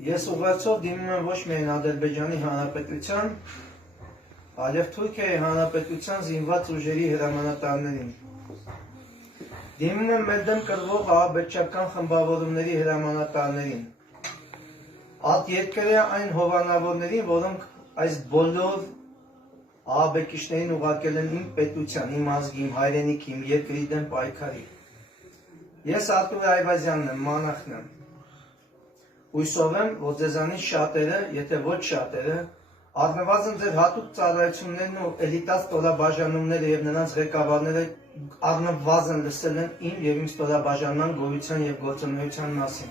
Ես ուղղակի դիմում եմ ոչ միայն Ադրբեջանի Հանրապետության, այլև Թուրքիայի Հանրապետության զինված ուժերի հրամանատարներին։ Դիմում եմ մեր դեմ կրվող ահաբեկչական խմբավորումների հրամանատարներին։ Արտերկրյա այն հովանավորներին, որոնք այս բոլոր ահաբեկիչներին ուղարկել են իմ պետության, իմ ազգի, իմ հայրենիքի, իմ երկրի դեմ պայքարի։ Ես Արտուր Այվազյանն եմ, մանախն եմ։ Հույսով եմ, որ ձեզանից շատերը, եթե ոչ շատերը, առնվազն ձեր հատուկ ծառայություններն ու էլիտար ստորաբաժանումները և նրանց ղեկավարները առնվազն լսել են իմ և իմ ստորաբաժանման գոյության և գործունեության մասին։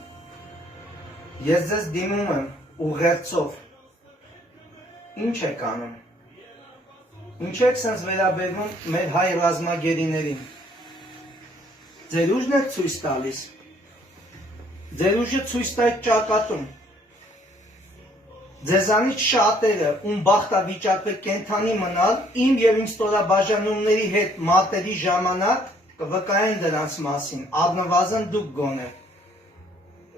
Ես ձեզ դիմում եմ ուղերձով։ Ինչ եք անում։ Ինչ եք սենց վերաբերվում մեր հայ ռազմագերիներին։ Ձեր ուժն եք ցույց տալիս։ Ձեր ուժը ցույց տայք ճակատում։ Ձեզանից շատերը, ում բախտավիճակը կենդանի մնալ, իմ և իմ ստորաբաժանումների հետ մարտերի ժամանակ կվկայեն դրանց մասին, առնվազն դուք գոնե։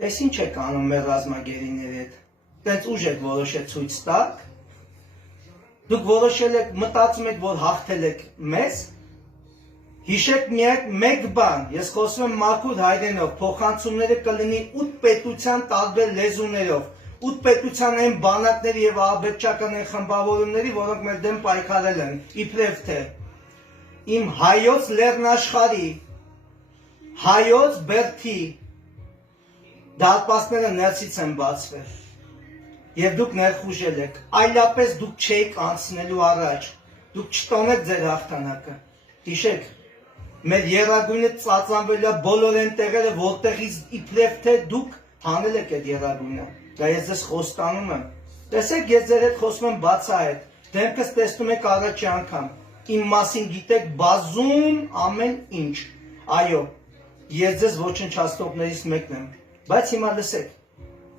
Էս ինչ եք անում մեր ռազմագերիների հետ։ Տենց ուժ եք որոշել ցույց տաք։ Դուք որոշել եք, մտածում եք, որ հաղթել եք մեզ։ Հիշեք միայն մեկ բան, ես խոսում եմ մաքուր հայրենով, փոխանցումները կլինի 8 պետության տարբեր լեզուներով, 8 պետության այն բանակների և ահաբեկչական այն խմբավորումների, որոնք մեր դեմ պայքարել են, իբրև թե իմ հայոց լեռնաշխարհի, հայոց բերդի դարպասները ներսից են բացվել, և դուք ներխուժել եք, այլապես դուք չէիք անցնելու առաջ, դուք չտոնեք ձեր հաղթանակը, հիշեք, մեր եռագույնը ծածանվել է բոլոր այն տեղերը, որտեղից իբրև թե դուք հանել եք այդ եռագույնը, դա ես ձեզ խոստանում եմ, տեսեք ես ձեր հետ խոսում եմ բացահայտ, դեմքս տեսնում եք առաջի անգամ, իմ մասին գիտեք բազում ամեն ինչ, այո, ես ձեզ ոչնչացնողներից մեկն եմ, բայց հիմա լսեք,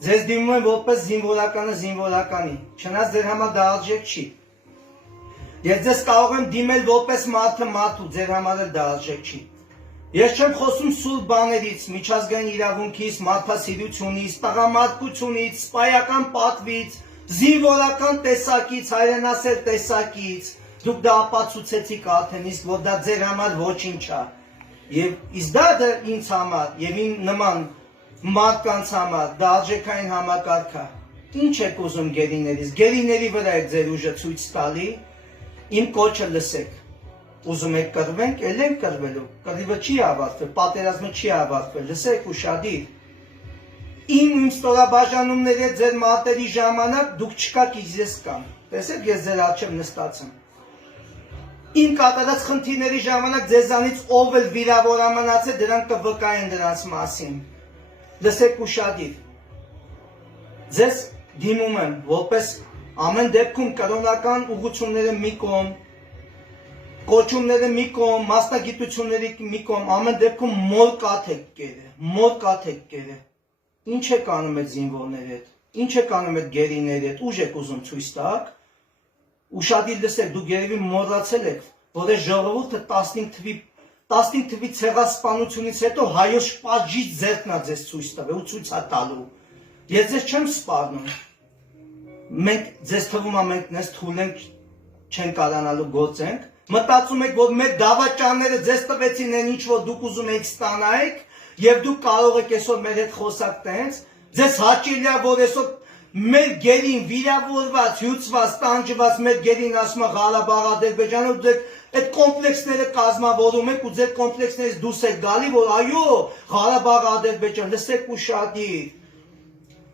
ձեզ դիմում եմ որպես զինվորականը զինվորականի, չնայած ձեր համար դա արժեք չի, ես ձեզ կարող եմ դիմել որպես մարդը մարդու, ձեր համար էլ դա արժեք չի, ես չեմ խոսում սուր բաներից, միջազգային իրավունքից, մարդասիրությունից, տղամարդկությունից, սպայական պատվից, զինվորական տեսակից, հայրենասեր տեսակից, դուք դա ապացուցեցիք արդեն, իսկ որ դա ձեր համար ոչինչ է, և իսկ դա ինձ համար, և իմ նման մարդկանց համար, դա արժեքային համակարգ է, ինչ եք ուզում գերիներից, գերիների վրա եք ձեր ուժը ցույց տալի, իմ կոչը լսեք, ուզում եք կռվենք, էլ ենք կռվելու, կռիվը չի ավարտվել, պատերազմը չի ավարտվել, լսեք ուշադիր, իմ ստորաբաժանումների հետ ձեր մարտերի ժամանակ դուք չկաք, ես կամ, տեսեք ես ձեր առջև նստած եմ, իմ կատարած խնդիրների ժամանակ ձեզանից ով էլ վիրավորամնացել, դրանք կվկայեն դրանց մասին, լսեք ուշադիր, ձեզ դիմում եմ, որպես ամեն դեպքում կրոնական ուղղությունները մի կողմ, կոչումները մի կողմ, մասնագիտությունների մի կողմ, ամեն դեպքում մոր կաթ եք կերը, ինչ եք անում այդ զինվորների հետ, ինչ եք անում այդ գերիների հետ, ուժ եք ուզում ցույց տաք, ուշադիր լսեք, դուք երևի մոռացել եք, որ այս ժողովուրդը 15 թվի ցեղասպանությունից հետո հայոց պատժից ձեռքն է ձեզ ցույց տվել ու ցույց է տալու, ես ձեզ չեմ սպառնում, մենք ձեզ թվում է մենք նես թույլ ենք չեն կարանալու գործենք, մտածում եք, որ մեր դավաճանները ձեզ տվեցին են ինչ, որ դուք ուզում եք ստանայիք, և դուք կարող եք այսօր մեր հետ խոսակ տենց, ձեզ հաճելի է, որ այսօր մեր գերին վիրավորված, հյուծված, տանջված մեր գերին ասում է Ղարաբաղ Ադրբեջանը, դուք այդ կոմպլեքսները կազմավորում եք ու ձեր կոմպլեքսներից դուրս եք գալի, որ այո, Ղարաբաղ Ադրբեջան, լսեք ուշադիր,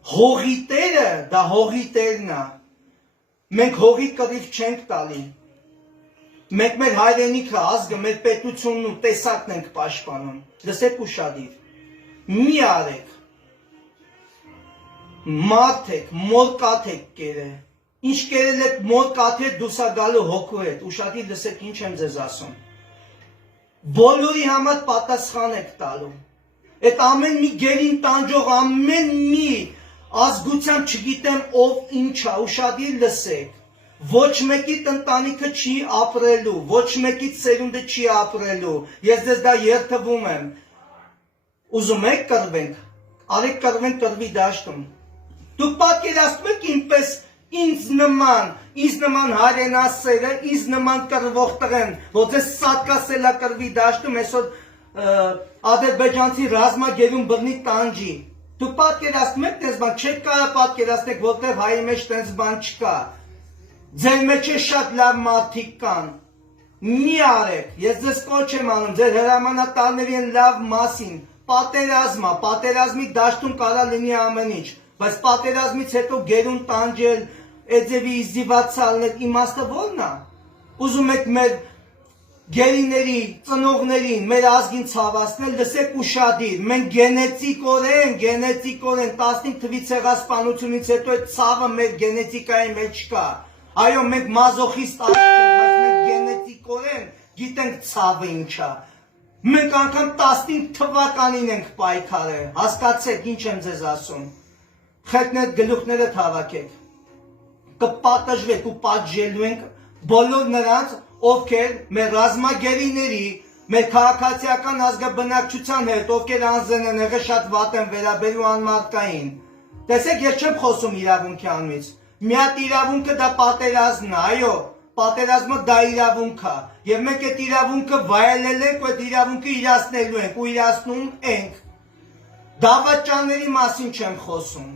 հողի տերը, դա հողի տերն է, մենք հողի կռիվ չենք տալի, մենք մեր հայրենիքը, ազգը, մեր պետությունն ու տեսակն ենք պաշտպանում, լսեք ուշադիր, մի արեք, մարդ եք, մոր կաթ եք կերել, ինչ կերել եք մոր կաթի հետ դուրս է գալու հոգու հետ, ուշադիր լսեք ինչ եմ ձեզ ասում, բոլորի համար պատասխան եք տալու, այդ ամեն մի գերին տանջող, ամեն մի ազգությամբ չգիտեմ ով ինչ է, ուշադիր լսեք, ոչ մեկիդ ընտանիքը չի ապրելու, ոչ մեկիդ սերունդը չի ապրելու, ես ձեզ դա երդվում եմ, ուզում եք կռվենք, արեք կռվենք կռվի դաշտում, Դուք պատկերացնում եք ինպես ինձ նման հայրենասերը, ինձ նման կռվող տղեն, որ ձեզ սատկասելա կռվի դաշտում, այսօր ադրբեջանցի ռազմագերուն բռնի տանջի։ Դուք պատկերացնում եք տես բան, չեք կարող պատկերացնեք, որտեղ հայի մեջ տես բան չկա։ Ձեր մեջ է շատ լավ մարդիկ կան։ Մի արեք, ես ձեզ կոչ եմ անում, ձեր հրամանատարների են լավ մասին, պատերազմի դաշտում կարա լինի ամեն ինչ, բայց պատերազմից հետո գերուն տանջել, էձևի իզիվացալներ իմաստը ո՞րն է։ Ուզում եք մեր գերիների, ծնողներին, մեր ազգին ցավացնել, լսեք ուշադիր, մենք գենետիկորեն 15 թվի ցեղասպանությունից հետո այդ ցավը մեր գենետիկայի մեջ կա։ Այո, մենք մազոխիստ ազգ ենք, բայց մենք գենետիկորեն գիտենք ցավը ինչ է։ Մենք անգամ 15 թվականին ենք պայքարել, հասկացեք ինչ եմ ձեզ ասում։ Խելքներդ գլուխները հավաքեք, կպատժվեք ու պատժելու ենք բոլոր նրանց, ովքեր մեր ռազմագերիների, մեր քաղաքացիական ազգաբնակչության հետ, ովքեր անձեն են եղել շատ վատ են վերաբերում անմարդկային։ Տեսեք, ես չեմ խոսում իրավունքի անունից։ Մի հատ իրավունքը դա պատերազմն է, այո, պատերազմը դա իրավունք է, եւ մենք այդ իրավունքը վայելել ենք, այդ իրավունքը իրացնելու ենք ու իրացնում ենք։ Դավաճանների մասին չեմ խոսում։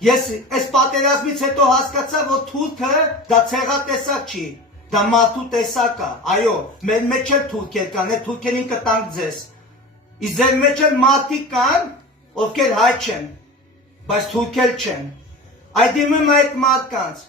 Ես այս պատերազմից հետո հասկացա, որ թուրքը դա ցեղատեսակ չի, դա մարդու տեսակ է, այո, մեր մեջ էլ թուրքեր կան, այդ թուրքերին կտանք ձեզ։ Իսկ ձեր մեջ էլ մարդիկ կան, ովքեր հայ չեն, բայց թուրքեր չեն։ Այդ իմում այդ մարդկանց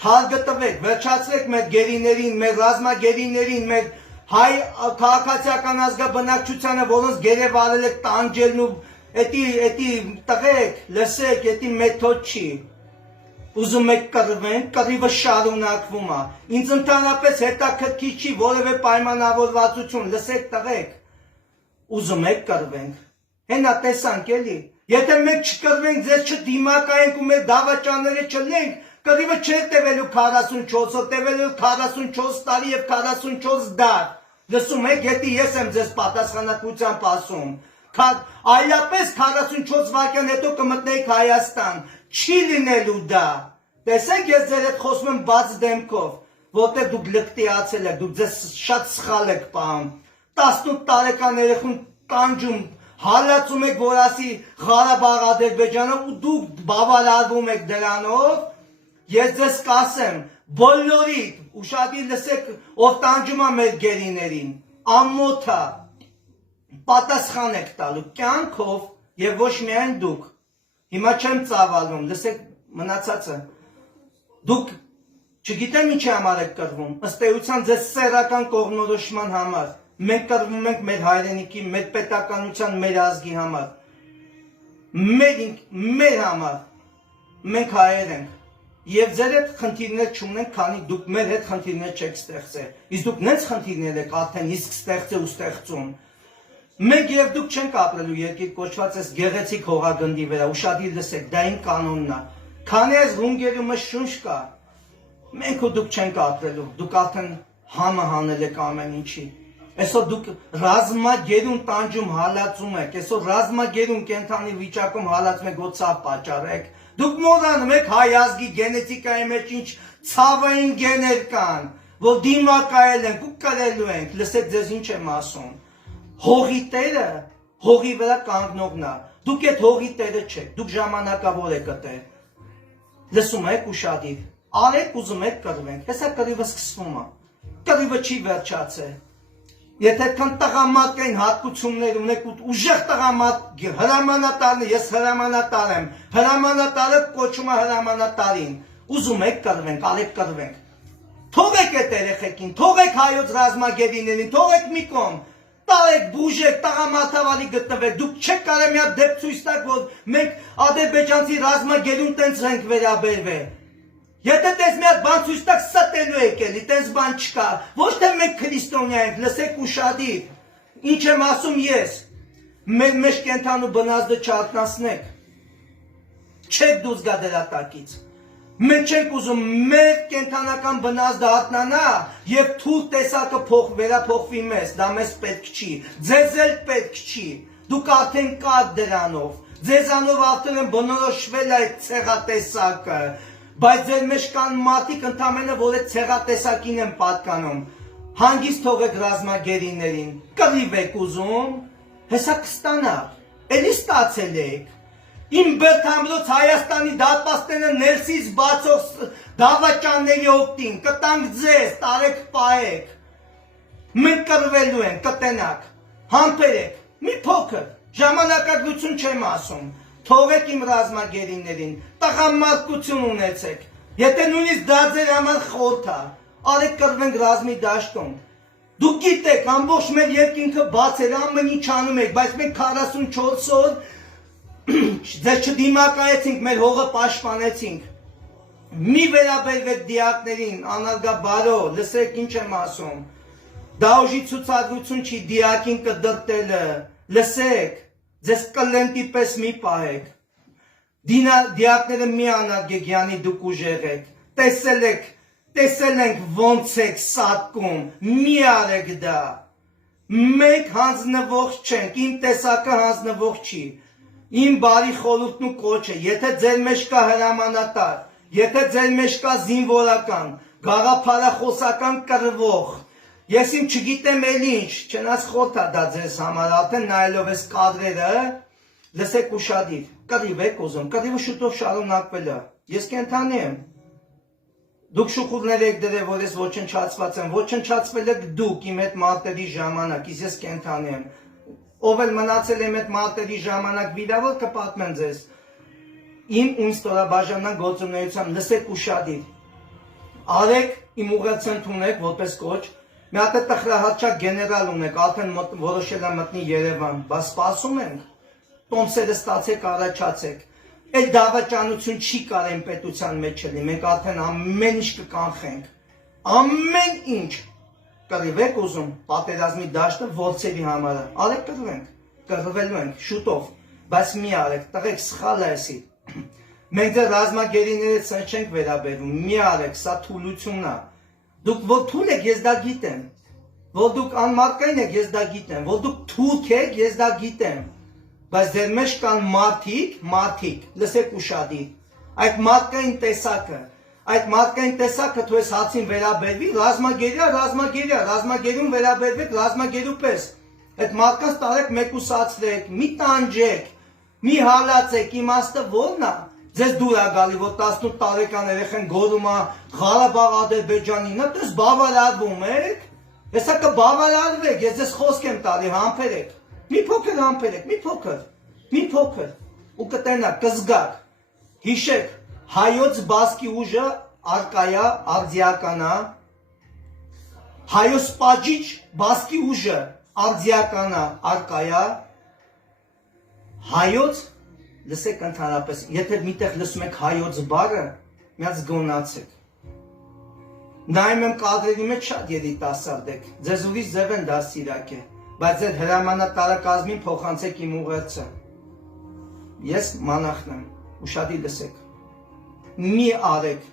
թալ գտվեք, վերջացրեք մեր գերիներին, մեր ռազմագերիներին, մեր հայ քաղաքացիական ազգաբնակչությանը, որոնց գերեվարել եք տանջելն ու էդի տղեկ, լսեք, էդի մեթոդ չի։ Ուզում եք կռվենք, կռիվը շարունակվում է։ Ինձ ընդհանրապես հետաքրքիր չի որևէ պայմանավորվածություն, լսեք տղեկ։ Ուզում եք կռվենք։ Հենա տեսանք էլի։ Եթե մենք չկռվենք, ձեզ չդիմակայենք ու մեր դավաճանները չլենք, կռիվը չէր տևելու 44, տևելու 44 տարի եւ 44 դար։ Լսում եք, եթե ես եմ ձեզ պատասխանատվությամբ ասում, այլապես 44 վայրկյան հետո կմտնեիք Հայաստան, չի լինելու դա։ Տեսեք, ես ձեր հետ խոսում եմ բաց դեմքով, որտեղ դուք լկտիացել եք, դուք ձեզ շատ սխալ եք պահում։ 18 տարեկան երեխուն տանջում, հալածում եք, որ ասի Ղարաբաղ Ադրբեջանը ու դուք բավարարվում եք դրանով, ես ձեզ կասեմ, բոլորիդ, ուշադիր լսեք, ով տանջում է մեր գերիներին, ամոթա, պատասխան եք տալու կյանքով եւ ոչ միայն դուք։ Հիմա չեմ ծավալվում, լսեք մնացածը։ Դուք չգիտեմ ինչի համար եք կռվում, ըստ էության ձեզ սեռական կողմնորոշման համար։ Մենք կռվում ենք մեր հայրենիքի, մեր պետականության, մեր ազգի համար։ Մեր համար։ Մենք հայեր ենք։ Եվ ձեր հետ խնդիրներ չունենք, քանի դուք մեր հետ խնդիրներ չեք ստեղծել։ Իսկ դուք նենց խնդիրներ եք արդեն իսկ ստեղծել ու ստեղծում։ Մենք եւ դուք չենք ապրելու երկիր կոչված այս գեղեցիկ հողագնդի վրա, ուշադիր լսեք, դա իմ կանոնն է։ Քանի այս ռունգերումը շունչ կա, մենք ու դուք չենք ապրելու, դուք արդեն համը հանել եք ամեն ինչի։ Այսօր դուք ռազմագերուն տանջում հալածում եք, այսօր ռազմագերուն կենթանի վիճակում հալածում եք, որ ցավ պատճառեք։ Դուք մոռանում եք հայ ազգի գենետիկայի մեջ ինչ ցավային գեներ կան, որ դիմակայել ենք ու կրելու ենք, լսեք ձեզ ինչ եմ ասում։ Հողի տերը, հողի վրա կանգնողն է, դուք այդ հողի տերը չեք, դուք ժամանակավոր եք տեր։ Լսում եք ուշադիր, արեք ուզում եք կռվենք, հեսա կռիվը սկսվում է, կռիվը չի վերջացել։ Եթե այդքան տղամարդկային հատկություններ ունեք ու ուժեղ տղամարդ հրամանատարն է, ես հրամանատար եմ, հրամանատարը կոչում է հրամանատարին, ուզում եք կռվենք, արեք կռվենք։ Թողեք այդ երեխեքին, թողեք հայոց ռազմագերիներին, թողեք մի կողմ, տարեք, բուժեք, տղամարդավարի գտնվեք, դուք չեք կարող մի հատ դեպք ցույց տաք, որ մենք ադրբեջանցի ռազմագերուն տենց ենք վերաբերվել։ Եթե տես մի հատ բան ցույց տաք, ստելու եք էլի, տես բան չկա, ոչ թե մենք քրիստոնյա ենք, լսեք ուշադիր, ինչ եմ ասում ես, մեր մեջ կենթանու բնազդը չարտնասնեք, չեք դուրս գա դրա տակից, մենք չենք ուզում մեր կենթանական բնազդը արտնանա և թուրք տեսակը վերափոխվի մեզ, դա մեզ պետք չի, ձեզ էլ պետք չի, դուք արդեն կաք դրանով, ձեզանով արդեն են բնորոշվել այդ ցեղատեսակը, բայց ձեր մեջ կան մարդիկ ընդամենը, որ այդ ցեղատեսակին են պատկանում, հանգիստ թողեք ռազմագերիներին, կռիվ եք ուզում, հեսա կստանա, էլի ստացել եք, իմ Բերթամրոց Հայաստանի դատպաստները ներսից բացող դավաճանների օգտին, կտանք ձեզ, տարեք պահեք, մենք կռվելու են, կտենակ, համբերեք, մի փոքր, ժամանակագրություն չեմ ասում, թողեք իմ ռազմագերիներին, տղամարդկություն ունեցեք, եթե նույնիսկ դա ձեր համար խորհուրդ է, արեք կռվենք ռազմի դաշտում, դուք գիտեք, ամբողջ մեր երկինքը բաց էր, ամեն ինչ անում եք, բայց մենք 44 օր ձեզ չդիմակայեցինք, մեր հողը պաշտպանեցինք, մի վերաբերվեք դիակներին, անարգաբարո, լսեք ինչ եմ ասում, դա ուժի ցուցադրություն չի դիակին կդրտելը, լսեք, ձեզ կլենտի պես մի պահեք, դիակները մի անարգեք, յանի դուք ուժեղ եք, տեսել ենք ոնց եք սատկում, մի արեք դա, մենք հանձնվող չենք, իմ տեսակը հանձնվող չի, իմ բարի խորհուրդն ու կոչը, եթե ձեր մեջ կա հրամանատար, եթե ձեր մեջ կա զինվորական, գաղափարախոսական կռվող, ես իմ չգիտեմ էլ ինչ, չնայած խոտ է դա ձեզ համար, արդեն նայելով ես կադրերը, լսեք ուշադիր, կռիվ եք ուզում, կռիվը շուտով շարունակվել է, ես կենդանի եմ, դուք շուխուրներ եք դրել, որ ես ոչնչացված եմ, ոչնչացվել եք դուք իմ այդ մարտերի ժամանակ, ես կենդանի եմ, ով էլ մնացել եմ այդ մարտերի ժամանակ վիրավոր կպատմեմ ձեզ, իմ ու ստորաբաժանման գործունեությամբ, լսեք ուշադիր, արեք իմ ուղղացент ունեք, որպես կոչ, մի հատ է տխրահարչակ գեներալ ունեք, արդեն որոշել է մտնի Երևան, բա սպասում ենք, տոմսերը ստացեք, առաջացեք, այդ դավաճանություն չի կարեն պետության մեջ չլի, մենք արդեն ամեն ինչ կկանխենք, ամեն ինչ, կռիվ եք ուզում, պատերազմի դաշտը ворցերի համարը, արեք կռվենք, կռվելու ենք, շուտով, բայց մի արեք, տղեք սխալ է էսի, մենք ձեր ռազմագերիները սեն չենք վերաբերում, մի արեք, սա թուլությունն է, դուք որ թուլ եք, ես դա գիտեմ, որ դուք անմարդկային եք, ես դա գիտեմ, որ դուք թուրք եք, ես դա գիտեմ, բայց ձեր մեջ կան մարդիկ, լսեք ուշադիր, այդ մարդկային տեսակը թույս հացին վերաբերվի, ռազմագերուն վերաբերվեք, ռազմագերու պես, այդ մարդկանց տարեք մեկուսացրեք, մի տանջեք, մի հալացեք, իմաստը որն է, ձեզ դուր է գալի, որ 18 տարեկան երեխեն գորում է Ղարաբաղ Ադրբեջանին, դες բավարարվում եք, հեսա կբավարարվեք, ես ձեզ խոսք եմ տալի, համբերեք, մի փոքր համբերեք, մի փոքր, ու կտենակ, կզգաք, հիշեք, հայոց բասկի ուժը արկայա, արձիականա, հայոց պաջիչ բասկի ուժը արձիականա, արկայա, հայոց, լսեք ընդհանրապես, եթե միտեղ լսում եք հայոց բառը, միած գոնացեք, նայում եմ կադրերի մեջ շատ երիտասարդ եք, ձեզ ուրիշ ձև են դաստիարակ է, բայց ձեր հրամանատարակազմին փոխանցեք իմ ուղերձը, ես մանախն եմ, ուշադիր լսեք, մի արեք,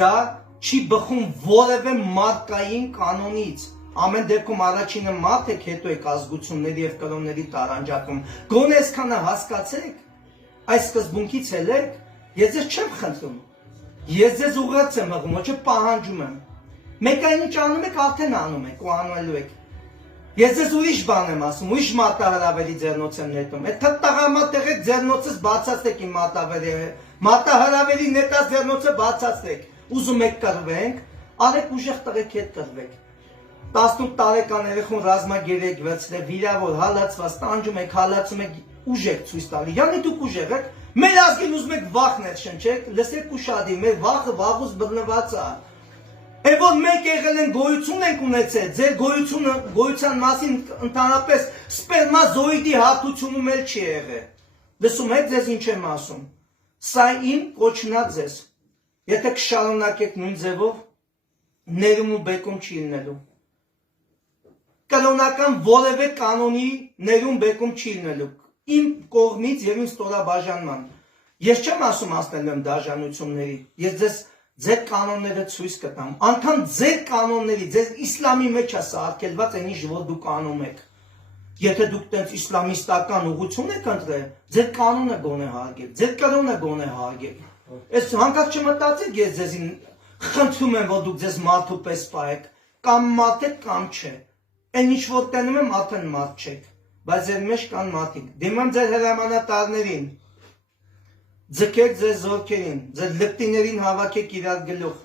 դա չի բխում որևէ մարդկային կանոնից, ամեն դեպքում առաջինը մարդ եք, հետո եք ազգությունների և կրոնների տարանջակում, գոնե այսքանը հասկացեք, այս սկզբունքից էլ եք, ես ձեզ չեմ խնդրում, ես ձեզ ուղերձ եմ հղում, ոչ պահանջում եմ, մեկ այն ինչ անում եք, արդեն անում եք ու անելու եք, ես ձեզ ուրիշ բան եմ ասում, ուրիշ մարտահրավերի ձեռնոց եմ նետում, այդ տղամարդ եղեք ձեռնոցս բացացրեք իմ մարտահրավերի նետած ձեռնոցը բացացրեք, ուզում եք կռվենք, արեք ուժեղ տղեկ հետ կռվեք, 18 տարեկան երեխուն ռազմագերեք վերցրեք, վիրավոր, հալածված, տանջում եք, հալածում եք, ուժեղ ցույց տալի, յանի դուք ուժեղ եք, մեր ազգին ուզում եք վախ ներշնչեք, լսեք ուշադիր, մեր վախը վաղուց բռնված է, Եվ որ մենք եղել են գոյություն ենք ունեցել, ձեր գոյության մասին ընդհանրապես սպերմազոիդի հարթությունում էլ չի եղել, լսում եք ձեզ ինչ եմ ասում, սա իմ կոչն է ձեզ, եթե կշարունակեք նույն ձևով, ներում ու բեկում չի լինելու, կրոնական որևէ կանոնի ներում բեկում չի լինելու, իմ կողմից և իմ ստորաբաժանման, ես չեմ ասում ասնելու եմ դաժանությունների, ես ձեր կանոնները ցույց կտամ, անգամ ձեր կանոնների, ձեր իսլամի մեջ է սարքելված այն ինչ որ դուք անում եք, Եթե դուք տենց իսլամիստական ուղղություն եք ընտրել, ձեր կանոնը գոնե հարգեք, ձեր կրոնը գոնե հարգեք։ Այս հանկարծ չմտածեք, ես ձեզին խնդրում եմ, որ դուք ձեզ մարդու պես պահեք, կամ մարդ եք, կամ չէ։ Այն ինչ որ տենում եմ, արդեն մարդ չեք, բայց ձեր մեջ կան մարդիկ։ Դիմեմ ձեր հրամանատարներին, ձգեք ձեր զորքերին, ձեր լկտիներին հավաքեք իրար գլուխ։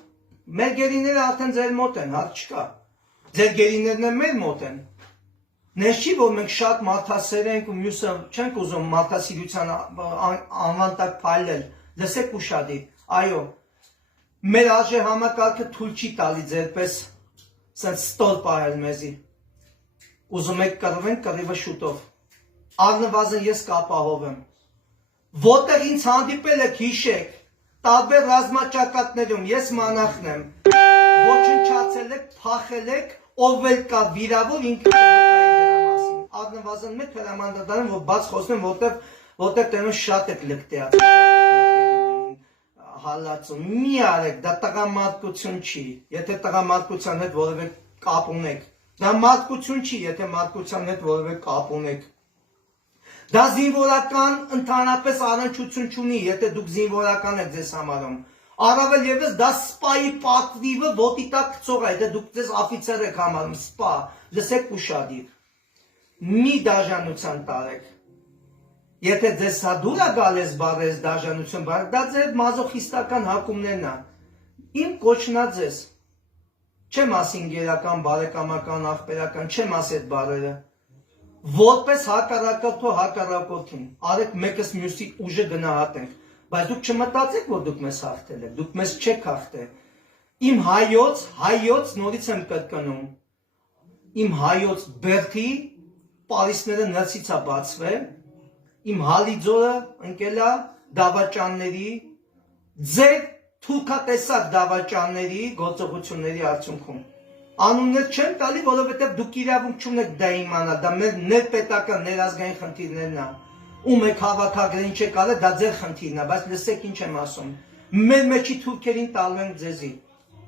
Մեր գերիները արդեն ձեր մոտ են, հարց չկա։ Ձեր գերիներն են մեր մոտ են։ Նես չի, որ մենք շատ մարդասեր ենք ու մյուսը չենք ուզում մարդասիրության անվան տակ փայլել, լսեք ուշադիր, այո, մեր արժե համակարգը թույլ չի տալի ձեր պես սենց ստոր պահել մեզի, ուզում եք կռվենք, կռիվը շուտով, առնվազն ես կապահովեմ, որտեղ ինձ հանդիպել եք հիշեք, տարբեր ռազմաճակատներում ես մանախն եմ, ոչնչացել եք, փախել եք, ով էլ կա վիրավոր ինքը չվկայի դրա մասին, առնվազն մեկ հրամանատարեմ, որ բաց խոսնեմ, որտեղ տենում շատ եք լկտեած, հալածում, մի արեք, դա տղամարդկություն չի, եթե տղամարդկության հետ որևէ կապ ունեք, դա մարդկություն չի, եթե մարդկության հետ որևէ կապ ունեք, դա զինվորական ընդհանրապես առնչություն չունի, եթե դուք զինվորական եք ձեզ համարում, առավել ևս դա սպայի պատվիվը ոտի տակ գցող է, եթե դուք ձեզ աֆիցեր եք համարում, սպա, լսեք ուշադիր, մի դաժանության տարեք, եթե ձեզ հա դուր է գալես բարես դաժանություն բարեք, դա ձեր մազոխիստական հակումներն է, իմ կոչնա ձեզ, չեմ ասին գերական, բարեկամական, աղբերական, չեմ ասի այդ բարերը, որպես հակառակորդը հակառակորդին, արեք մեկս մյուսի ուժը գնահատենք, բայց դուք չմտածեք, որ դուք մեզ հաղթել եք, դուք մեզ չեք հաղթել, իմ հայոց նորից եմ կրկնում, իմ հայոց բերդի պարիսները նրցից է բացվել, իմ հալիձորը ընկելա դավաճանների, ձեր թուրքատեսակ դավաճանների գործողությունների արդյունքում։ Անուններ չեմ տալի, որովհետև դուք իրավունք չունեք դա իմանալ, դա մեր ներպետական, ներազգային խնդիրներն է։ Ում եք հավաքագրին չեք արել, դա ձեր խնդիրն է, բայց լսեք ինչ եմ ասում։ Մեր մեջի թուրքերին տալու ենք ձեզի։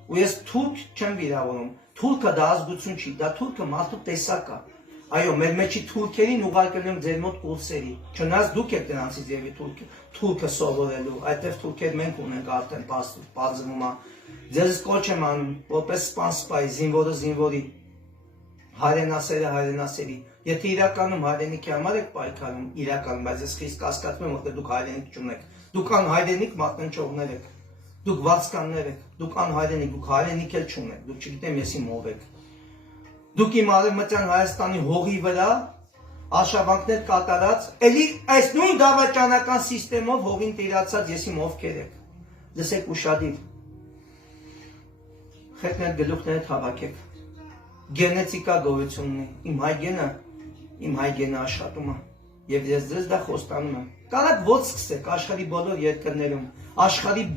Ու ես թուրք չեմ վիրավորում։ Թուրքը դա ազգություն չի, դա թուրքը մարդու տեսակ է։ Այո, մեր մեջի թուրքերին ուղարկել եմ ձեր մոտ կուրսերի։ Չնայած դուք եք դրանցից եւի թուրքը սովորելու, այդտեղ թուրքեր մենք ունենք արդեն բարձվում է։ Ձեզ կոչ եմ անում, որպես սպան-սպայի, զինվորը զինվորի, հայրենասերը հայրենասերի։ Եթե իրականում հայրենիքի համար եք պայքարում, իրականում, բայց ես խիստ կասկածում եմ, որտեղ դուք հայրենիք չունեք։ Դուք անհայրենիք մատնանչողներ եք, դուք վարձկաններ եք, դուք անհայրենիք, դուք հայրենիք էլ չունեք, դուք չգիտեմ ես իմ ով եք։ Դուք իմ արևմտյան Հայաստանի հողի վրա արշավանքներ կատարած, էլի այս նույն դավաճանական սիստեմով հողին տիրացած ես իմ ովքեր եք։ Լսեք ուշադիր։ Խեթներ գլուխներդ հավաքեք։ Գենետիկա գոյություն ունի։ Իմ հայ գենը աշխատում է։ Եվ ես ձեզ դա խոստանում եմ։ Կարաք ո՞ց սկսեք աշխարհի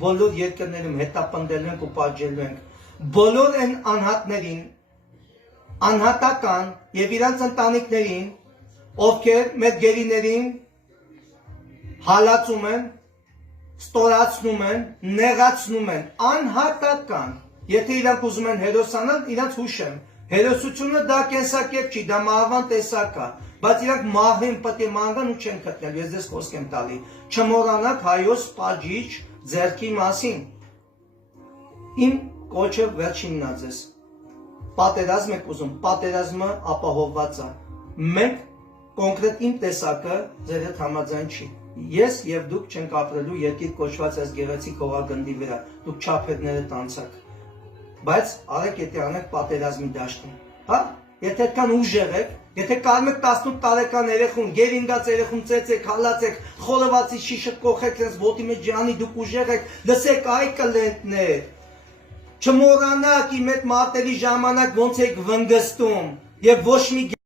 բոլոր երկրներում հետապնդելու ենք ու պատժելու ենք։ Բոլոր այն անհատներին, անհատական եւ իրանց ընտանիքներին, ովքեր մեր գերիներին հալածում են, ստորացնում են, նեղացնում են, անհատական։ Եթե իրանք ուզում են հերոսանալ, իրանք հուշեմ։ Հերոսությունը դա կենսակերպ չի, դա մահվան տեսակ է, բայց իրանք մահվեն պետք է մանրան ու չեն գտնել, ես ձեզ խոսք եմ տալի։ Չմոռանաք հայոց պատժիչ ձեռքի մասին։ Իմ կոչը վերջինն է ձեզ։ Պատերազմ եք ուզում, պատերազմը ապահովված է։ Մենք կոնկրետ իմ տեսակը ձեր հետ համաձայն չի։ Ես եւ դուք չենք ապրելու երկիր կոչված այս գեղեցիկ հողագնդի վրա, դուք չափերները տանցակ։ Բայց արեք եթե անեք պատերազմի դաշտում, հա? Եթե այդքան ուժեղ եք, եթե կարում եք 18 տարեկան երեխուն, գերինգած երեխուն ծեծեք, հալածեք, խոլվածի շիշը կողեք, ես ոտի մեջ ջանի դուք ուժեղ եք, լսեք այ կլենտներ։ Չմոռանաք իմ այդ մարտերի ժամանակ ոնց եք վնգստում եւ ոչ մի